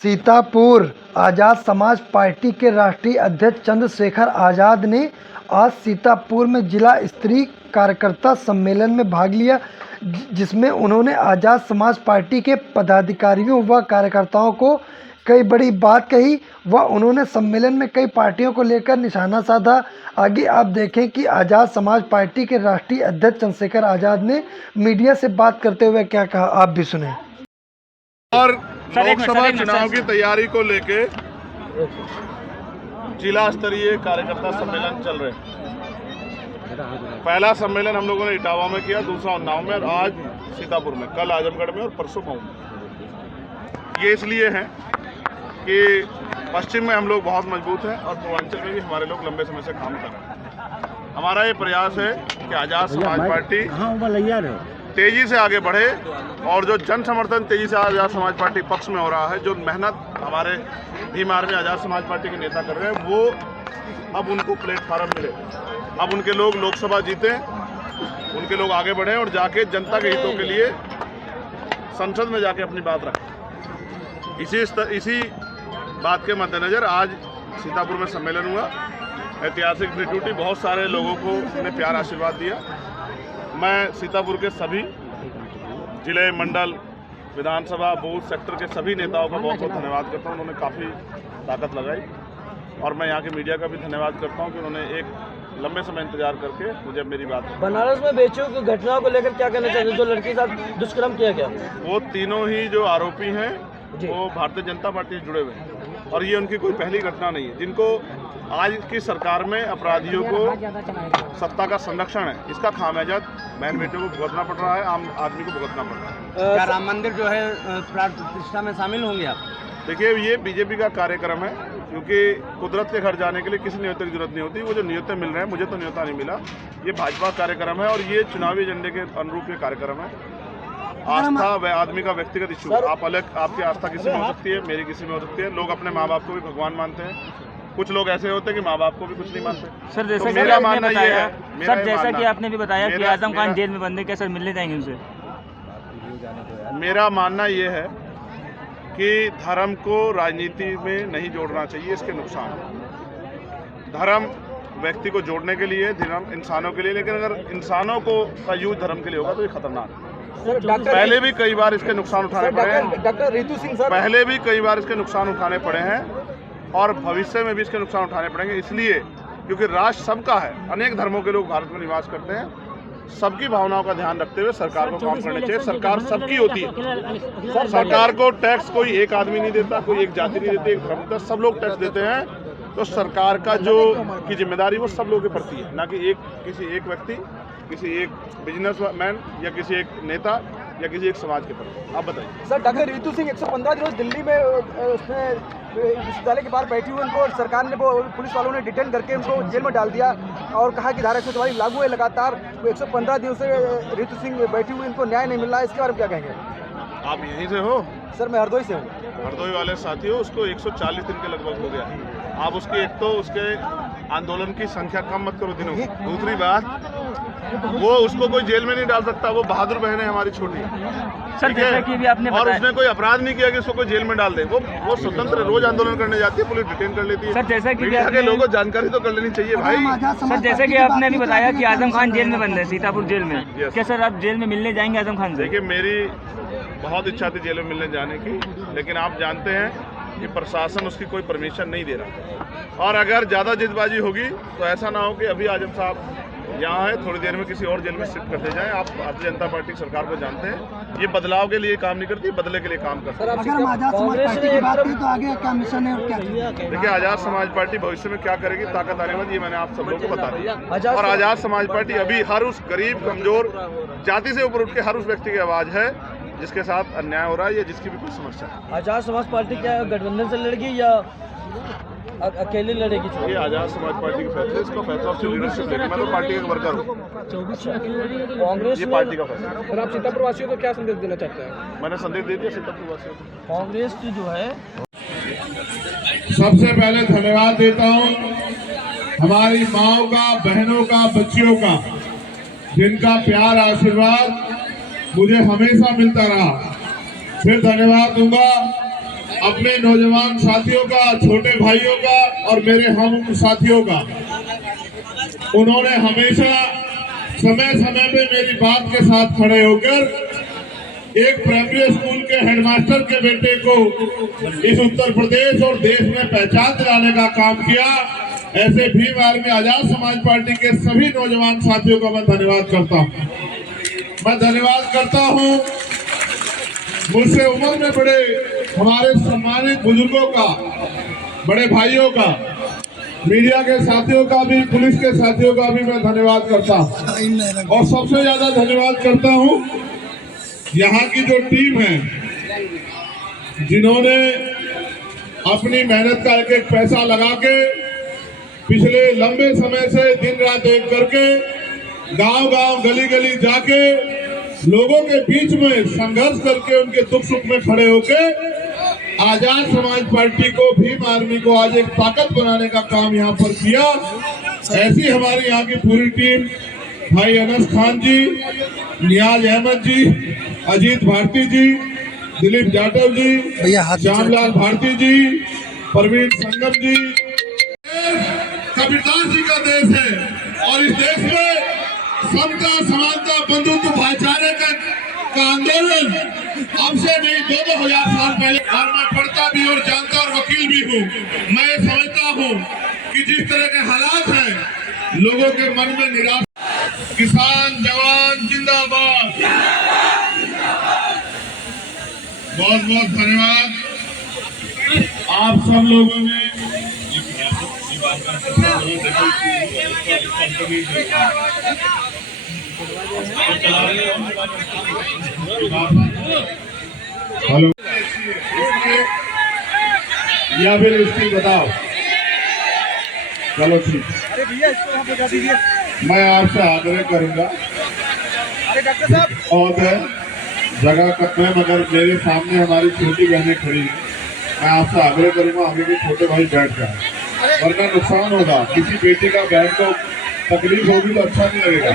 सीतापुर आज़ाद समाज पार्टी के राष्ट्रीय अध्यक्ष चंद्रशेखर आज़ाद ने आज सीतापुर में जिला स्तरीय कार्यकर्ता सम्मेलन में भाग लिया, जिसमें उन्होंने आज़ाद समाज पार्टी के पदाधिकारियों व कार्यकर्ताओं को कई बड़ी बात कही व उन्होंने सम्मेलन में कई पार्टियों को लेकर निशाना साधा। आगे आप देखें कि आज़ाद समाज पार्टी के राष्ट्रीय अध्यक्ष चंद्रशेखर आज़ाद ने मीडिया से बात करते हुए क्या कहा, आप भी सुने। और लोकसभा चुनाव की तैयारी को लेके जिला स्तरीय कार्यकर्ता सम्मेलन चल रहे हैं। पहला सम्मेलन हम लोगों ने इटावा में किया, दूसरा उन्नाव में और आज सीतापुर में, कल आजमगढ़ में और परसों मऊ में। ये इसलिए है कि पश्चिम में हम लोग बहुत मजबूत हैं और पूर्वांचल में भी हमारे लोग लंबे समय से काम कर रहे हैं। हमारा ये प्रयास है कि आज़ाद समाज पार्टी तेजी से आगे बढ़े और जो जन समर्थन तेजी से आज़ाद समाज पार्टी पक्ष में हो रहा है, जो मेहनत हमारे भीम आर्मी आज़ाद समाज पार्टी के नेता कर रहे हैं, वो अब उनको प्लेटफार्म मिले। अब उनके लोग लोकसभा जीते, उनके लोग आगे बढ़े और जाके जनता के हितों के लिए संसद में जाके अपनी बात रखें। इसी बात के मद्देनज़र आज सीतापुर में सम्मेलन हुआ। ऐतिहासिक ड्यूटी, बहुत सारे लोगों को उन्हें प्यार आशीर्वाद दिया। मैं सीतापुर के सभी जिले, मंडल, विधानसभा, बूथ, सेक्टर के सभी नेताओं का बहुत बहुत धन्यवाद करता हूं। उन्होंने काफ़ी ताकत लगाई और मैं यहाँ के मीडिया का भी धन्यवाद करता हूं कि उन्होंने एक लंबे समय इंतजार करके मुझे मेरी बात। बनारस में बेचियों की घटनाओं को लेकर क्या कहना चाहिए, जो लड़की के साथ दुष्कर्म किया गया? वो तीनों ही जो आरोपी हैं वो भारतीय जनता पार्टी से जुड़े हुए हैं और ये उनकी कोई पहली घटना नहीं है। जिनको आज की सरकार में अपराधियों को सत्ता का संरक्षण है, इसका खामियाजा बहन बेटियों को भुगतना पड़ रहा है, आम आदमी को भुगतना पड़ रहा है। क्या राम मंदिर जो है प्राण प्रतिष्ठा में शामिल होंगे आप? देखिए, ये बीजेपी का कार्यक्रम है, क्योंकि कुदरत के घर जाने के लिए किसी न्योते की जरूरत नहीं होती। वो जो न्योते मिल रहे हैं, मुझे तो न्योता नहीं मिला। ये भाजपा कार्यक्रम है और ये चुनावी एजेंडे के अनुरूप ये कार्यक्रम है। आस्था व आदमी का व्यक्तिगत इशू, आप अलग, आपकी आस्था किसी में हो सकती है, मेरी किसी में हो सकती है। लोग अपने माँ बाप को भी भगवान मानते हैं, कुछ लोग ऐसे होते हैं कि माँ बाप को भी कुछ नहीं मानते। सर, जैसा तो मेरा मानना ये है, सर जैसा कि आपने भी बताया कि आजम खान जेल में बंद है, क्या सर मिलने जाएंगे उनसे? मेरा मानना ये है कि धर्म को राजनीति में नहीं जोड़ना चाहिए, इसके नुकसान है। धर्म व्यक्ति को जोड़ने के लिए, धर्म इंसानों के लिए, लेकिन अगर इंसानों को का यूज धर्म के लिए होगा तो ये खतरनाक है। पहले भी कई बार इसके नुकसान उठाने पड़े हैं। डॉक्टर रितु सिंह सर, पहले भी कई बार इसके नुकसान उठाने पड़े हैं और भविष्य में भी इसके नुकसान उठाने पड़ेंगे। इसलिए क्योंकि राष्ट्र सबका है, अनेक धर्मों के लोग भारत में निवास करते हैं, सबकी भावनाओं का ध्यान रखते हुए सरकार को काम करना चाहिए। सरकार सबकी होती है, सरकार को टैक्स कोई एक आदमी नहीं देता, कोई एक जाति नहीं देती, एक धर्म का, सब लोग टैक्स देते हैं। तो सरकार का जो की जिम्मेदारी वो सब लोगों के प्रति है, ना कि किसी एक व्यक्ति, किसी एक बिजनेसमैन या किसी एक नेता या किसी एक समाज के प्रति। आप बताइए सर। डॉक्टर रितु सिंह 115 दिनों दिल्ली में उसने विश्वविद्यालय के बाहर बैठी हुई, उनको सरकार ने, वो पुलिस वालों ने डिटेन करके उनको जेल में डाल दिया और कहा कि धारा 144 लागू है लगातार। 115 दिनों से रितु सिंह बैठी हुई, उनको न्याय नहीं मिल रहा है, इसके बारे में क्या कहेंगे? आप यहीं से हो? सर, मैं हरदोई से हूँ। हरदोई वाले साथियों, उसको 140 दिन के लगभग हो गया। आप उसकी, एक तो उसके आंदोलन की संख्या कम मत करो दिनों। दूसरी बात, वो उसको कोई जेल में नहीं डाल सकता, वो बहादुर बहन है हमारी छोटी सर, जैसा कि भी आपने और उसने कोई अपराध नहीं किया कि उसको कोई जेल में डाल दे। वो स्वतंत्र रोज आंदोलन करने जाती है, पुलिस डिटेन कर लेती है। सर, जैसा कि मीडिया के लोगों को जानकारी तो कर लेनी चाहिए भाई। सर, जैसा कि आपने भी बताया कि आजम खान जेल में बंद है, सीतापुर जेल में, क्या सर आप जेल में मिलने जाएंगे आजम खान से? देखिए, मेरी बहुत इच्छा थी जेल में मिलने जाने की, लेकिन आप जानते हैं कि प्रशासन उसकी कोई परमिशन नहीं दे रहा। और अगर ज़्यादा जिदबाजी होगी तो ऐसा ना हो कि अभी आजम साहब यहाँ है, थोड़ी देर में किसी और जेल में शिफ्ट करते जाएं। आप भारतीय जनता पार्टी सरकार को जानते हैं, ये बदलाव के लिए काम नहीं करती, बदले के लिए काम करती है। अगर हम आज़ाद समाज पार्टी की बात करें तो आगे क्या मिशन है और क्या? देखिए, आज़ाद समाज पार्टी भविष्य में क्या करेगी, ताकत आने वाली, ये मैंने आप सब लोगों को बता दिया। और आज़ाद समाज पार्टी अभी हर उस गरीब, कमजोर, जाति से ऊपर उठ के हर उस व्यक्ति की आवाज़ है जिसके साथ अन्याय हो रहा है या जिसकी भी कोई समस्या है। आज़ाद समाज पार्टी क्या गठबंधन से लड़ेगी या अकेले लड़ेगी? ये आज़ाद समाज पार्टी का फैसला, इसका फैसला उसकी लीडरशिप लेगी। मैं तो पार्टी का वर्कर हूँ, कांग्रेस, ये पार्टी का फैसला। और आप सीतापुर वासियों को क्या संदेश देना चाहते हैं? मैंने संदेश दे दिया सीतापुर वासियों को। कांग्रेस की जो है, सबसे पहले धन्यवाद देता हूँ हमारी माओ का, बहनों का, बच्चियों का, जिनका प्यार आशीर्वाद मुझे हमेशा मिलता रहा। फिर धन्यवाद दूंगा अपने नौजवान साथियों का, छोटे भाइयों का और मेरे हम साथियों का। उन्होंने हमेशा समय समय पे मेरी बात के साथ खड़े होकर एक प्राइमरी स्कूल के हेडमास्टर के बेटे को इस उत्तर प्रदेश और देश में पहचान दिलाने का काम किया। ऐसे भीम आर्मी आजाद समाज पार्टी के सभी नौजवान साथियों का मैं धन्यवाद करता हूँ। मैं धन्यवाद करता हूँ मुझसे उम्र में बड़े हमारे सम्मानित बुजुर्गों का, बड़े भाइयों का, मीडिया के साथियों का भी, पुलिस के साथियों का भी मैं धन्यवाद करता हूँ। और सबसे ज्यादा धन्यवाद करता हूँ यहाँ की जो टीम है, जिन्होंने अपनी मेहनत का एक एक पैसा लगा के पिछले लंबे समय से दिन रात एक करके गांव-गांव, गली-गली जाके लोगों के बीच में संघर्ष करके उनके दुख सुख में खड़े होके आजाद समाज पार्टी को, भीम आर्मी को आज एक ताकत बनाने का काम यहाँ पर किया। ऐसी हमारी यहाँ की पूरी टीम, भाई अनस खान जी, नियाज अहमद जी, अजीत भारती जी, दिलीप जाटव जी, श्यामलाल भारती जी, प्रवीण संगम जी। कबीरदास जी का देश है और इस देश में समता, समानता, बंधुत्व, भाईचारे का आंदोलन अब से नहीं 2000 साल पहले। और मैं पढ़ता भी और जानता और वकील भी हूँ। मैं समझता हूँ कि जिस तरह के हालात हैं, लोगों के मन में निराशा। किसान जवान जिंदाबाद। बहुत बहुत धन्यवाद आप सब लोगों ने। हेलो, या फिर इसकी बताओ। चलो ठीक। अरे भैया इसको आप बता दीजिए। मैं आपसे आग्रह करूंगा, अरे डॉक्टर साहब, बहुत है जगह कम है, मगर मेरे सामने हमारी छोटी बहनें खड़ी हैं। मैं आपसे आग्रह करूंगा आगे के छोटे भाई बैठ जाए, वरना नुकसान होगा। किसी बेटी का बहन को तकलीफ होगी तो अच्छा नहीं लगेगा।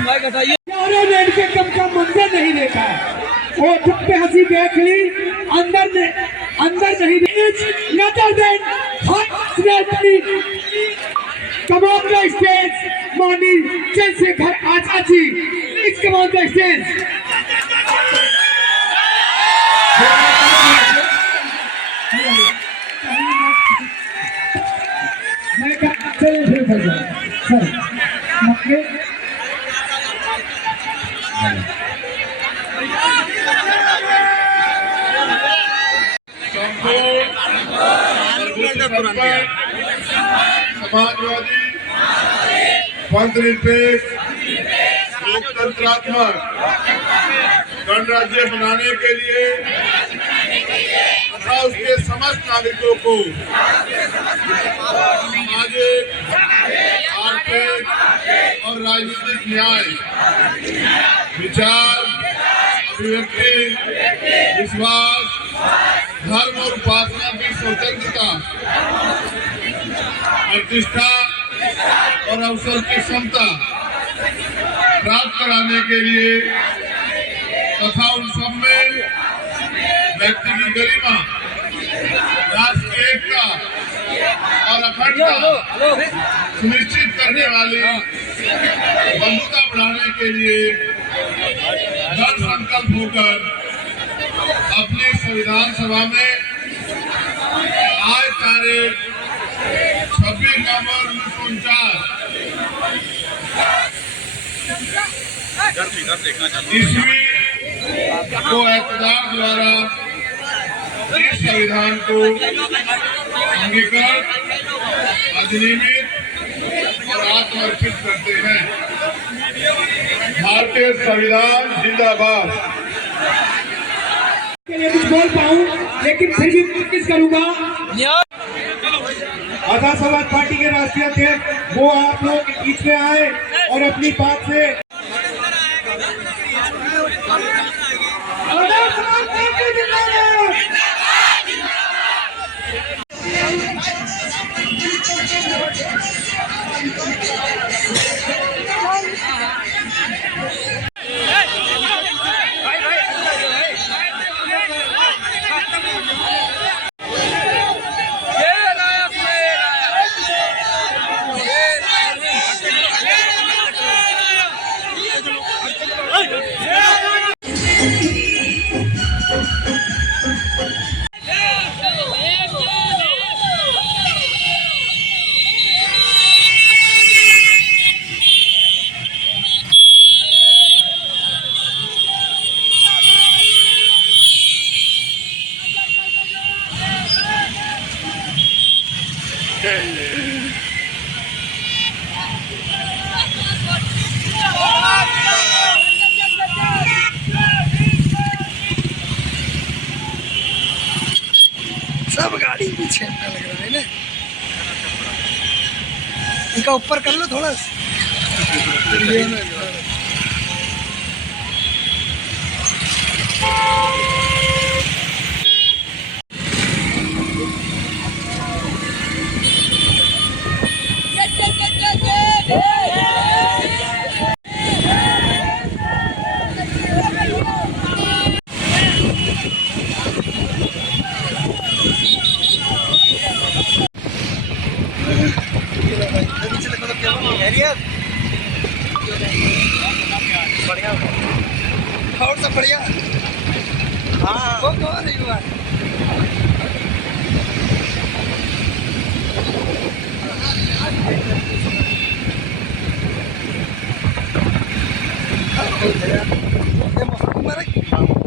के कम का मंदिर नहीं देखा, वो धूप पे हंसी देख ली, अंदर नहीं कमांड द स्टेज माननीय Chandrashekhar Azad ji, please command the stage. समाजवादी, पंथनिरपेक्ष, लोकतंत्रात्मक गणराज्य बनाने के लिए तथा उसके समस्त नागरिकों को सामाजिक, आर्थिक और राजनीतिक न्याय, विचार, अभिव्यक्ति, विश्वास, धर्म और उपासना की स्वतंत्रता, प्रतिष्ठा और अवसर की समता प्राप्त कराने के लिए तथा उन सब में व्यक्ति की गरिमा, राष्ट्र की एकता और अखंडता सुनिश्चित करने वाली बंधुता बढ़ाने के लिए दृढ़ संकल्प होकर अपनी संविधान सभा में आज तारीख 26 नवंबर 1949 ईस्वी को इक़्तिदार द्वारा इस संविधान को अंगीकृत, अधिनियमित और आत्मर्पित करते हैं। भारतीय संविधान जिंदाबाद। के लिए कुछ बोल पाऊं, लेकिन फिर भी कोशिश करूंगा। आजाद समाज पार्टी के राष्ट्रीय अध्यक्ष वो आप लोगों के बीच में आए और अपनी बात से आजाद समाज पार्टी जिंदाबाद। सब गाड़ी पीछे हमका लग रहा है ना। इनका ऊपर कर लो थोड़ा बढ़िया और सब बढ़िया। हाँ वो कहाँ नहीं हुआ ये मौसम